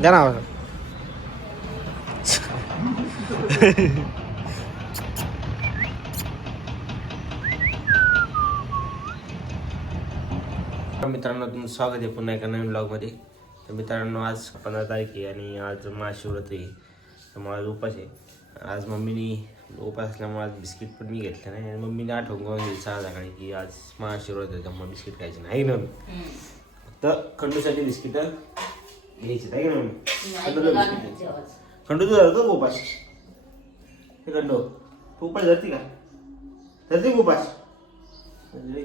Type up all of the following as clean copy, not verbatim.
द्या ना मित्रांनो, तुमचं स्वागत आहे पुन्हा एका नवीन ब्लॉगमध्ये. तर मित्रांनो, आज 15 तारीख आहे आणि आज महाशिवरात्री आहे. त्यामुळे आज उपास आहे. आज मम्मीने उपास असल्यामुळे आज बिस्किट पण मी घेतलं नाही आणि मम्मीने आठवण करून दिली सकाळी की आज महाशिवरात्री आहे, त्यामुळे बिस्किट खायचे नाही ना. फक्त खंडूसाठी बिस्किट घ्यायचे आहे ना. खंडू तू धरतो का उपास? हे खंडू तू उपास धरती का? धरते का उपास?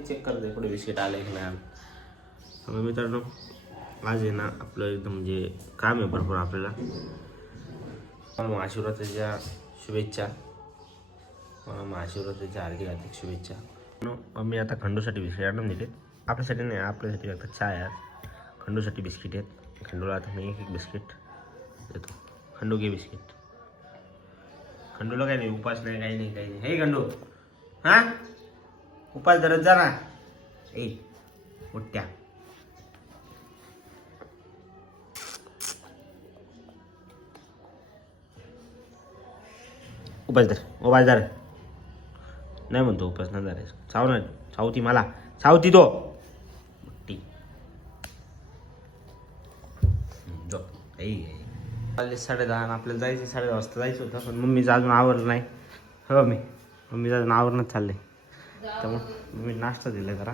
चेक करते पुढे बिस्किट आलं की नाही. मित्रांनो, आज आहे ना आपलं एकदम म्हणजे काम आहे भरपूर आपल्याला. महाशिवरात्रीच्या शुभेच्छा. महाशिवरात्रीच्या हार्दिक हार्दिक शुभेच्छा. मम्मी आता खंडूसाठी बिस्किट आणून दिले. आपल्यासाठी नाही, आपल्यासाठी फक्त चहा आहे. खंडूसाठी बिस्किट आहेत. खंडूला आता मी एक बिस्किट देतो. खंडू घे बिस्किट. खंडूला काही नाही, उपास नाही, काही नाही, काही नाही. हे खंडू, हां उपास धरत जा ना. ए उठ्या. उपास धर नाही म्हणतो, उपास नाही धरायचं. चाव ना, चावती मला, चावती तो. आले 10:30 आणि आपल्याला जायचं 10:30 वाजता जायचं होतं, पण मम्मीचं अजून आवरलं नाही. हो मम्मीचं अजून आवरणच चाललंय. त्यामुळे मी नाश्ता दिला जरा,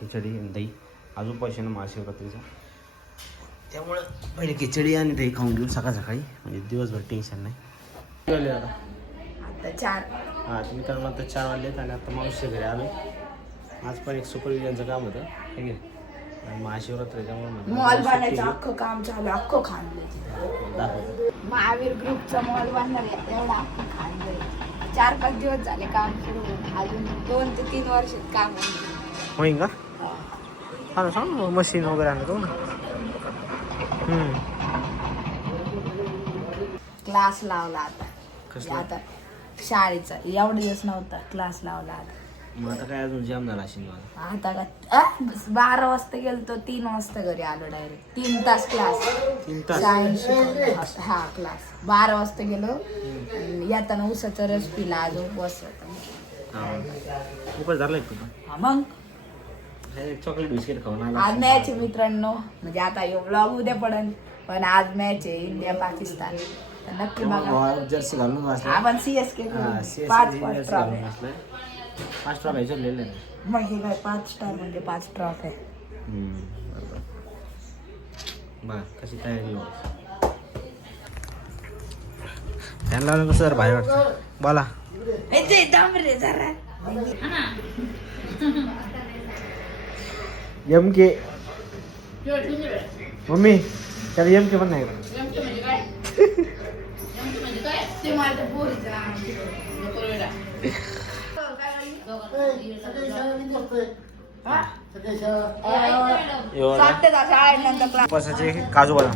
खिचडी आणि दही. अजून पैसे ना महाशिवरात्रीचा, त्यामुळं पहिले खिचडी आणि दही खाऊन घेऊन सकाळी म्हणजे दिवसभर टेन्शन नाही. हां तुम्ही तर आता 4 वाजलेत आणि आता मावशी घरी आलो. आज पण एक सुपरविजनचं काम होतं हे घे. आणि महाशिवरात्री मॉल बांधायचं अख्खं काम चालू, अख्खं खांदलं. महावीर ग्रुपचा मॉल बांधणार आहे, एवढा अख्खं खांदलंय. 4-5 दिवस झाले काम सुरू होऊन, अजून 2 ते 3 वर्षात काम होईन का? हा ना, सांग मशीन वगैरे आणतो ना. क्लास लावला आता शाळेचा. एवढा दिवस नव्हता क्लास लावला आता. मग आता काय अजून जाम झाला असेल आता का 12 वाजता गेलो तो 3 वाजता घरी आलो डायरेक्ट. 3 तास क्लास. 3 तास सायन्स शिकवला. हा क्लास 12 वाजता गेलो. येताना उसाचा रस पिला. अजून बसत उपास धरलाय तू मग चॉकलेट बिस्किट खाऊन आज मॅच आहे मित्रांनो. म्हणजे आता व्लॉग उद्या पडन, पण आज मॅच आहे इंडिया पाकिस्तान. तर नक्की बघा. जर्सी घालून आपण CSK 5 ट्रॉफी. 5 ट्रॉफी जोडलेले. मग हे काय 5 स्टार म्हणजे 5 ट्रॉफी. बघा कशी तयारी. फॅन लावलं कसं जर भारी वाटतं. बोला ते दम रे जरा. MK मम्मी त्याला MK पण नाही का? उपासाचे काजू बदाम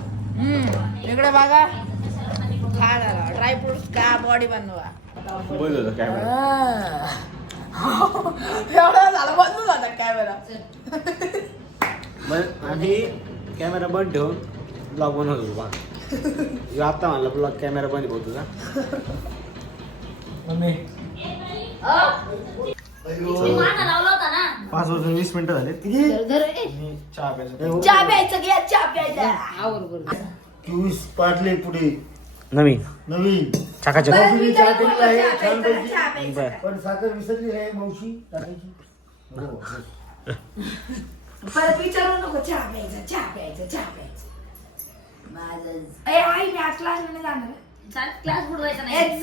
इकडे बघा. खा झाला ड्रायफ्रुट्स का बॉडी बनवा. बोल कॅमेरा एवढा झाला बंद झाला कॅमेरा. आधी कॅमेरा बंद ठेवून ब्लॉग बनवत होतो बा. आता म्हणला ब्लॉग कॅमेरा बंद होतो तुझा. मम्मी 5 वाजून 20 मिनिटं झाले. चहा प्यायचं घ्या. चहा प्यायचा. 24 पाटले पुढे नवीन चाकाचक. पण साखर विसरली रे मावशी टाकायची. परत विचारू नको. चहा प्यायचं. माझं आई मी आज क्लास मध्ये जाणार. क्लास बुडवायचा नाही.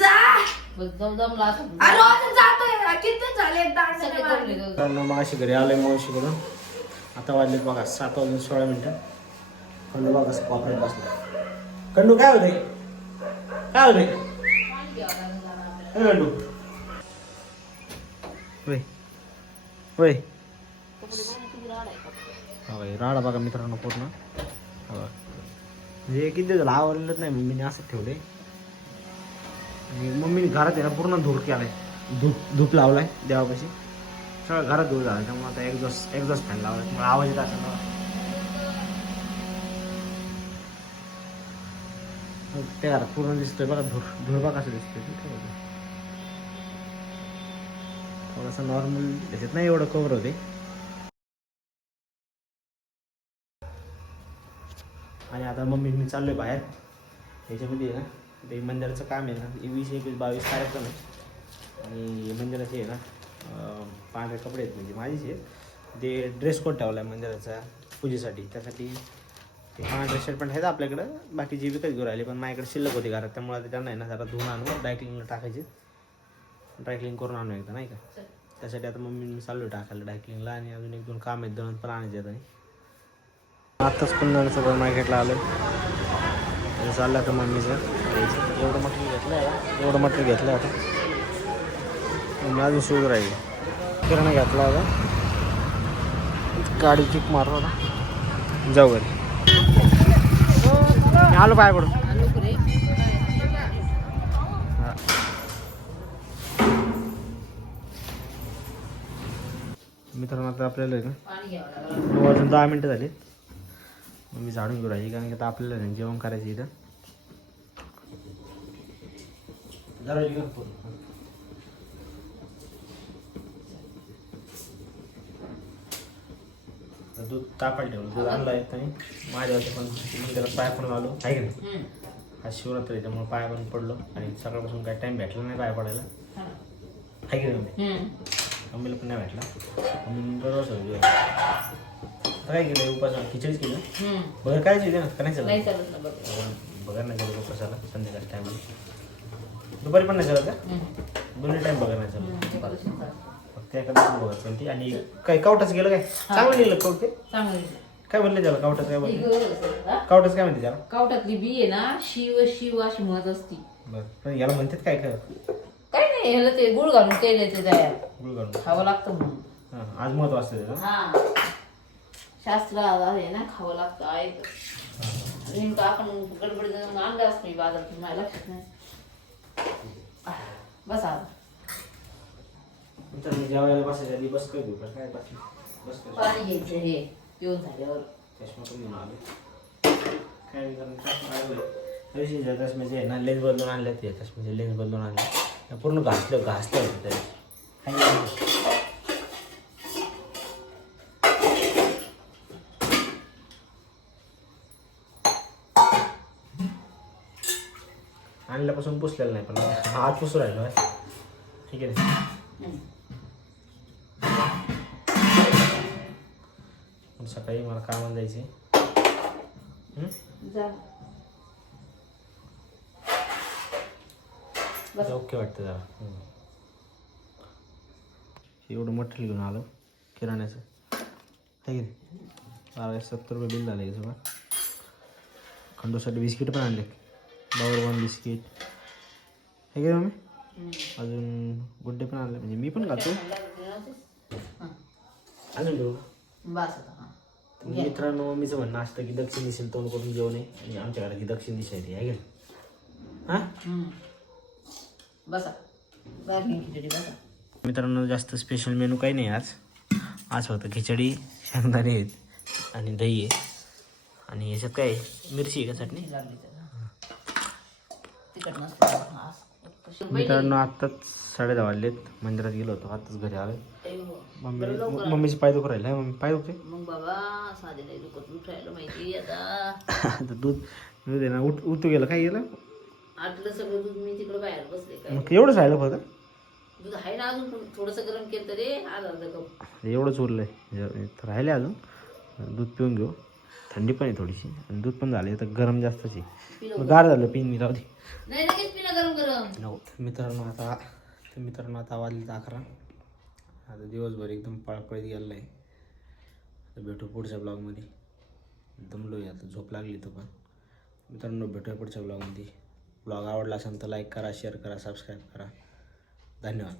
मावशी घरी आलोय मावशीकडून. आता वाजलेत बघा 7 वाजून 16 मिनिटं. खंडू बघा कसं कॉपरेट बसला. खंडू काय होते खंडू होय राडा बघा मित्रांनो पूर्ण. म्हणजे किती दिवस झालं आवडलंच नाही. मम्मीने असं ठेवले. मम्मीने घरात आहे ना पूर्ण धूर केलाय. धूप लावलाय देवापाशी. सगळं घरात धूर झाला. त्यामुळे आता एक्झॉस्ट फॅन लावलाय. मला आवाज येत असेल. त्या घरात पूर्ण दिसतोय बघा, धूर बघा कसं दिसतोय ते बघा. थोडासा नॉर्मल त्याच्यात नाही एवढं कवर होते. आणि आता मम्मी मी चाललोय बाहेर. ह्याच्यामध्ये आहे ना ते मंदिराचं काम आहे ना, 20-21-22 कार्यक्रम आहे. आणि मंदिराचे आहे ना पांढरे कपडे आहेत म्हणजे माझीच आहेत. ते ड्रेस कोड ठेवला आहे मंदिराचा पूजेसाठी. त्यासाठी ते पांढरे शर्ट पण आहेत आपल्याकडं, बाकीचे विकत घेऊन राहिले. पण माझ्याकडे शिल्लक होती घरात, त्यामुळे ते त्यांना आहे ना जरा धुवून आणून ड्रायक्लिंगला टाकायचे. ड्रायक्लिंग करून आणू एकदा नाही का. त्यासाठी आता मम्मी चालू टाकायला ड्रायक्लिंगला. आणि अजून 1-2 काम आहेत, दळण पण आणायचे आता. आत्ताच पुन्हा सुपर मार्केटला आलो. चाललं आता मम्मीचं एवढं मटेरियल घेतलं आहे, एवढं मटेरियल घेतलं आहे आता. मग अजून शोध राहील. किराणा घेतला आता, गाडी किक मारतो आता, जाऊ घरी. आलो पाय पडून. मित्रांनो आता आपल्याला आहे ना अजून 10 मिनटं झाली. मी झाडून घेऊ राहिली कारण की आता आपल्याला जेवण करायचं इथं. दूध तापायला ठेवलं, दूध आणलं आहे आणि माझ्यावरती पण मंदिरात पाय पण आलो आहे की नाही. आज शिवरात्र आहे त्यामुळे पाय पण पडलो. आणि सकाळपासून काही टाईम भेटला नाही पाय पडायला आहे की नाही. मम्मीला पण नाही भेटला. मम्मी बरोबर सगळं काय केलं उपास खिचडीच केलं. बघा काय ना का नाही चालत. बघा नाही चालत उपासाला संध्याकाळी टाईम. दुपारी पण नाही चालत का. दोन्ही टाईम बघा नाही चालत. फक्त एखादं बघायचं ती. आणि काय कावटाचं गेलं काय चांगलं लिहिलं कवटे काय म्हणलं त्याला कावटाचं काय म्हणलं. कावटाचं काय म्हणते त्याला. कावटातली बी आहे ना शिव शिव अशी म्हणत असती. बरं याला म्हणतात काय काय काय नाही ह्याला ते गुळ घालून केलं ते तयार गुळ घालून खावं लागतं म्हणून. हां आज महत्व असतं त्याचं. हा शास्त्र आहे ना खावं लागतं ऐक. नेमकं आपण गडबड आणलं असतं मी बाजारातून माझ्या लक्षात नाही. बस आता मी जेवायला बसायच्या आधी बस काय देऊ का काय बस बस पाणी घ्यायचं हे पिऊन झाल्यावर. चष्मा पण घेऊन आलो काय कारण चष्म्याचे आहे ना लेन्स बदलून आणल्या. ते चष्म्याचे लेन्स बदलून आणले पूर्ण घासलं होतं त्याला. आणल्यापासून पुसलेलं नाही पण हात पुसू राहिलो आहे ठीक आहे. सकाळी मला कामाला जायचे. ओके वाटतं जरा. एवढं मटेरियल घेऊन आलो किराण्याचं आहे की नाही. 70 रुपये बिल झालं सगळं. खंडूसाठी बिस्किट पण आणले. बावर 1 बिस्किट हे घे मम्मी. अजून गुड्डे पण आणले म्हणजे मी पण खातो. अजून घेऊ मित्रांनो. मम्मीचं म्हणणं असतं की दक्षिण दिशेला तोंड करून जेवू नये. आणि आमच्या घरात ही दक्षिण दिशा आहे आहे का हां. बसा खिचडी बसा. मित्रांनो जास्त स्पेशल मेनू काही नाही आज फक्त खिचडी शेंगदाणे आहेत आणि दही आहे. आणि याच्यात काय मिरची आहे का चटणी. मित्रांनो आत्ताच 10:30 वाजलेत. मंदिरात गेलो होतो आत्ताच घरी आलो. मम्मीचे पाय दुखू राहिले. मम्मी पाय दुखते मग बाबा साधे नाही दुखत उठायला माहिती आता. दूध आहे ना उतू गेलं काय गेलं. आटलं सगळं दूध मी तिकडे बाहेर बसले. काय मग एवढंच राहिलं फक्त. दूध आहे ना अजून थोडंसं गरम केलं तरी अर्धा कप एवढंच उरलंय राहिले अजून. दूध पिऊन घेऊ. थंडी पण आहे थोडीशी आणि दूध पण झाले तर गरम जास्तच आहे. गार झालं पिन मी राहू दे. नाही लगेच पिणं गरम गरम. मित्रांनो आता वाजले 11. आता दिवसभर एकदम पळपळीत गेलेला आहे. भेटू पुढच्या ब्लॉगमध्ये. दमलो आहे आता झोप लागली तो पण. मित्रांनो भेटूया पुढच्या ब्लॉगमध्ये. ब्लॉग आवडला असेल तर लाईक करा शेअर करा सबस्क्राईब करा. धन्यवाद.